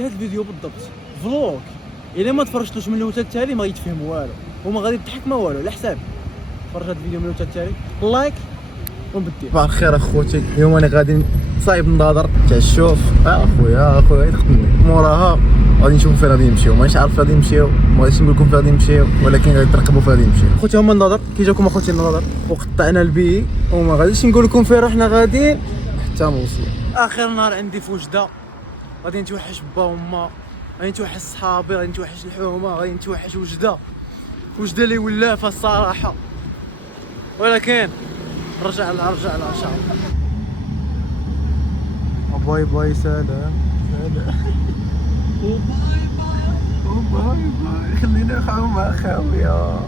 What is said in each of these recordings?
نفس هذا الفيديو بالضبط فلوق. الا ما تفرجتوش من الاول حتى التالي ما غيتفهم والو وما غادي تضحك ما والو على حساب. تفرج هذا الفيديو من الاول حتى التالي لايك ونبدل. صباح الخير اخوتي، اليوم انا غادي صايب نضاضر تاع الشوف. اخويا يدخلني موراها غادي نشوفوا فين غادي نمشيو. مانيش عارف غادي نمشيو، ما غاديش نقول لكم فين غادي نمشيو، ولكن غادي ترقبوا فين غادي نمشيو. اخوتي هما النضاضر كي جاكم اخوتي النضاضر وقطعنا البي وما غاديش نقول لكم فين رحنا غاديين حتى نوصلوا. اخر نهار عندي في وجده، غادي نتوحش با وما، غادي نتوحش صحابي، غادي نتوحش الحومه، غادي نتوحش وجده اللي ولافه الصراحه، ولكن رجع لها ان شاء الله. باي باي سلام باي خلينا نخاو مع خاوية.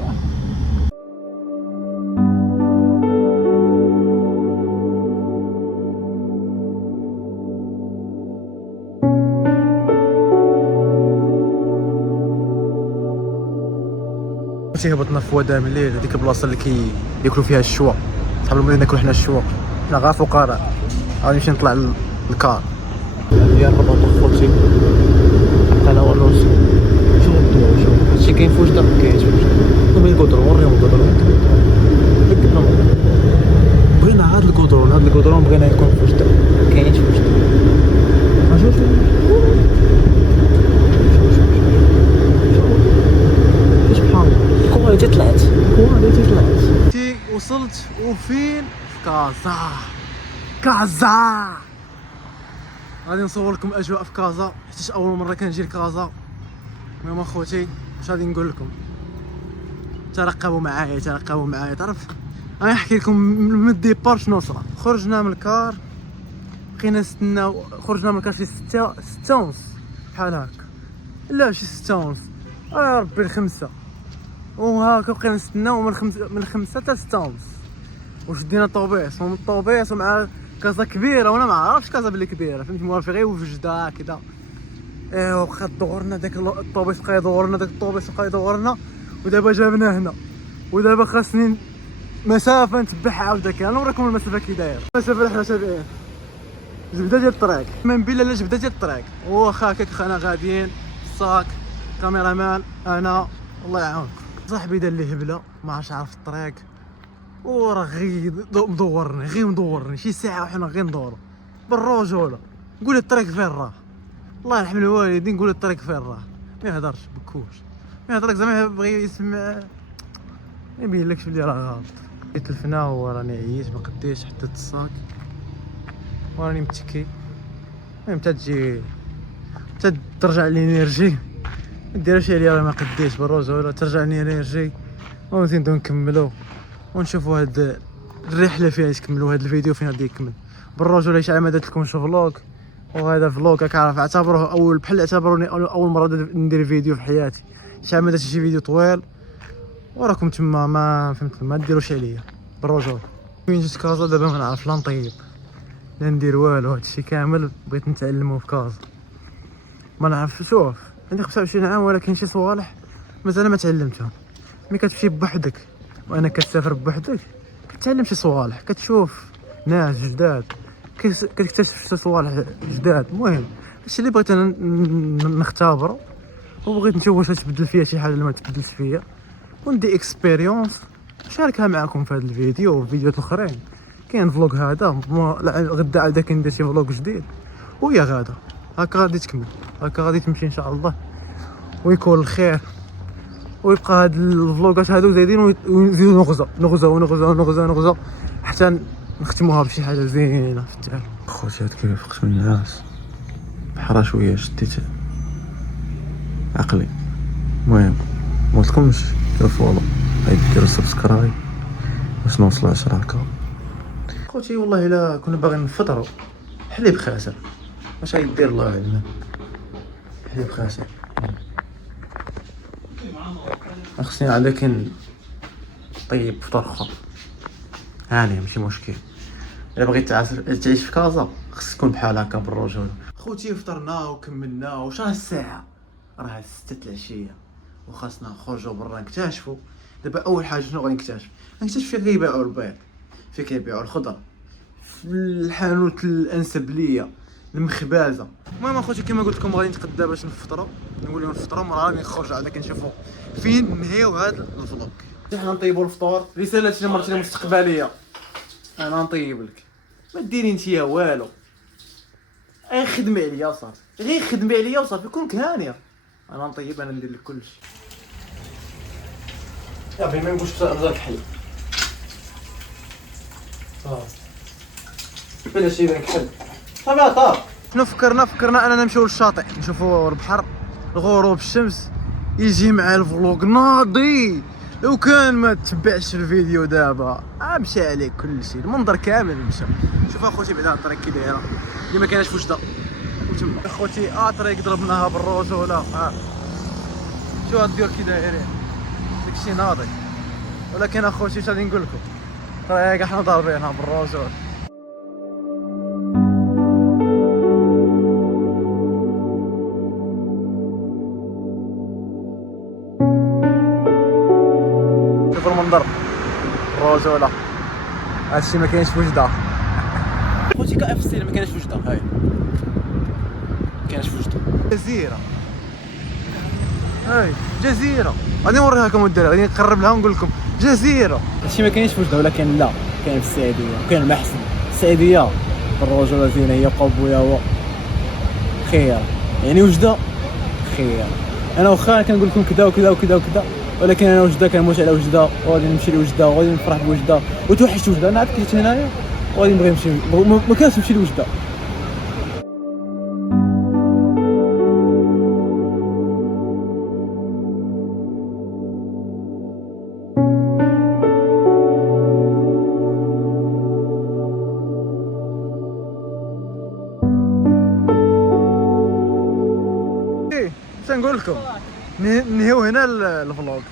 هبطنا في ودام الليل، هذيك البلاصه اللي ياكلوا فيها الشوا. صحاب المدينه ناكلوا حنا الشوا، حنا غير فقراء. غادي نمشي نطلع للكار يا الرباط خوتي. حتى لا والله شوف الضوء، شوف هادشي كاين في وجده، كاينش في وجده. وين الكودرون؟ وريهم الكودرون. بغينا هاد الكودرون بغينا يكون في وجده، كاينش في وجده. شوف سبحان الله الكواليتي طلعت. وصلت وفين؟ في كازا. غادي نصور لكم اجواء في كازا حيت اول مره كنجي لكازا. المهم اخوتي اش غادي نقول لكم، ترقبوا معايا تعرف غادي نحكي لكم من الديبار شنو صرا. خرجنا من الكار، بقينا نستناو، خرجنا من الكار شي 6 ونص بحال هكا، لا شي 6 ونص يا ربي ل5، وهاكا بقينا نستناو من 5 حتى 6 ونص. وشدينا الطوبيس، ومن الطوبيس ومع كازا كبيره، وانا ما عرفتش كازا بلي كبيره، فهمتي، موالفي غير وجده كذا. ايوا بقى دورنا داك الطوبيس، بقى يدورنا ودابا جابنا هنا، ودابا خاصني مسافه نتبعها عاودك. انا نوريكم المسافه كي داير. المسافه حنا تابعين جبده ديال الطريق، من بلا لا جبده ديال الطريق. واخا هكاك انا غاديين الصاك كاميرامان انا الله يعاونكم. صاحبي دار لي هبله ما عرفش عارف الطريق، وراه غير مدورني شي ساعه وحنا غير ندورو بالرجوله. نقول الطريق فين راه، الله يرحم الوالدين، نقول الطريق فين راه، ما يهضرش بكوش، ما يهضرك زعما بغى يسمع، ما يبينلكش بلي راه غلط. تلفنا وراني عييت ما قديش حتى الصاك، وراني متكي. المهم تجي ترجع لي انرجي، ما ديرش عليا راه ما قديش بالرجوله، ترجع لي انرجي ونزيدو نكملو ونشوفوا هاد الرحله فين تكملوا. هاد الفيديو فين غادي يكمل بالرجوله. شحال ما درت لكم شي فلوق، وهذا فلوق راك عارف، اعتبروه بحال اعتبروني اول مره ندير فيديو في حياتي. شحال ما درت شي فيديو طويل وراكم تما ما فهمت، ما ديروش عليا بالرجوله. فين جيت كازا دابا ما نعرف لا نطيب لا ندير والو، هادشي كامل بغيت نتعلمو في كازا. ما نعرف، شوف عندي 25 عام ولكن شي صوالح مازال ما تعلمتهم. ملي كتمشي بوحدك وانا كتسافر بوحدك كتعلم شي صوالح، كتشوف ناس جداد، كتكتشف شي صوالح جداد. المهم هادشي اللي بغيت انا نختبره، وبغيت نشوف واش تبدل فيا شي حاجه اللي ما تبدلش فيا، وندي اكسبيريونس نشاركها معكم في هذا الفيديو وفي فيديوهات اخرين. كاين فلوق هذا غدا عاد كندير شي فلوق جديد، ويا غادا هكا غادي تكمل، هكا غادي تمشي ان شاء الله ويكون الخير. ويبقى هاد الفلوغات هادو زايدين ويزيدو نغزو حتى نختموها بشي حاجه زينه في التاريخ. خوتي هاد كيف فقت من الناس بحرا شويه شديت عقلي. المهم مقلتلكمش ديروا فولو، ديروا سبسكرايب باش نوصلوا 10 هكا. خوتي والله الا كنا باغيين نفطروا حليب خاسر، واش غيدير الله اعلم. حليب خاسر خصني لكن طيب فطور اخر هاني ماشي مشكل. الا بغيت تعيش في كازا خصك تكون بحال هكا بالرجوله. خوتي فطرنا وكملنا وش راه الساعه، راه 6 العشيه وخاصنا نخرجوا برا نكتشفوا. دابا اول حاجه شنو غادي نكتشف فين كيبيعوا البيض، فين كيبيعوا الخضر، في الحانوت الانسب ليا المخبازه. المهم اخوتي كما قلت لكم غادي نتقدى باش نفطروا، نقول لهم نفطروا مرة غادي نخرج عاد كنشوفوا فين نهيو هذا الفلوق. حنا نطيبوا الفطور. رسالتي لمرتي المستقبليه، انا نطيب لك ما ديري نتيا والو، غير خدمي عليا وصافي، غير خدمي عليا وصافي، كونك هانيه. انا نطيب، انا ندير لك كلشي. صافي ما نقولش نرجع الكحل صافي بلا شي كحل صافي عطاك. شنو فكرنا اننا نمشيو للشاطئ نشوفوا البحر، الغروب، الشمس، يجي مع الفلوق ناضي. لو كان ما تتبعش الفيديو دابا مشى عليك كلشي، المنظر كامل مشى. شوف اخوتي بعدا الطريق كي دايره اللي ما كايناش في وجده وتما اخوتي طريق ضربناها بالرجوله. شو هاد الديور كي دايرين داكشي ناضي. ولكن اخوتي اش غادي نقول لكم، طريق حنا ضاربينها بالرجول. شوف المنظر الرجوله، هادشي ما كاينش في وجده. خوتي كاف السير ما كاينش في وجده، هاي ما كاينش في وجده. جزيره، هاي جزيره، غادي نوريها لكم الدراري، غادي نقرب لها ونقول لكم جزيره. هادشي ما كاينش في وجده، ولكن لا كاين في السعيديه وكاين المحسن. السعيديه الرجوله زينه، هي قبويه هو خير، يعني وجده خير. انا واخا كنقول لكم كذا وكذا وكذا وكذا، ولكن انا وجده كنموت على وجده، وغادي نمشي لوجده وغادي نفرح بوجده. وتوحشت وجده، انا عرفت جيت هنايا وغادي نبغي نمشي، ما كانش نمشي لوجده. نقول لكم نهيو هنا الفلوق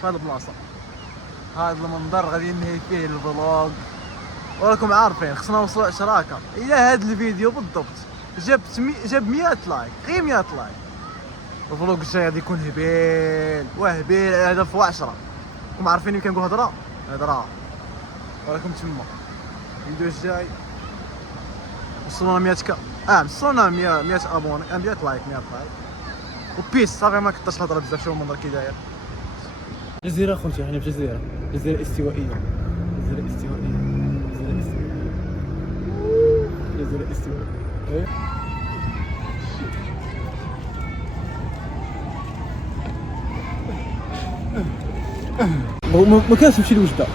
في هذه البلاصه، هذا المنظر غادي ننهي فيه الفلوق. وراكم عارفين خصنا نوصلوا 10 الى هذا الفيديو بالضبط جاب 100 لايك، غير 100 لايك. الفلوق الجاي غادي يكون هبيل وهبيل على هدف 10. راكم عارفين ملي كنقول هضره وراكم تما. الفيديو الجاي وصلنا 100 وصلنا 100 ابوني، 100 لايك، 100 لايك وبيس. صافي ما كنتش نهضر بزاف، شوف المنظر كي داير. جزيره خوتي، حنا في جزيره استوائيه، جزيره استوائيه. ما كانش نمشي لوجده،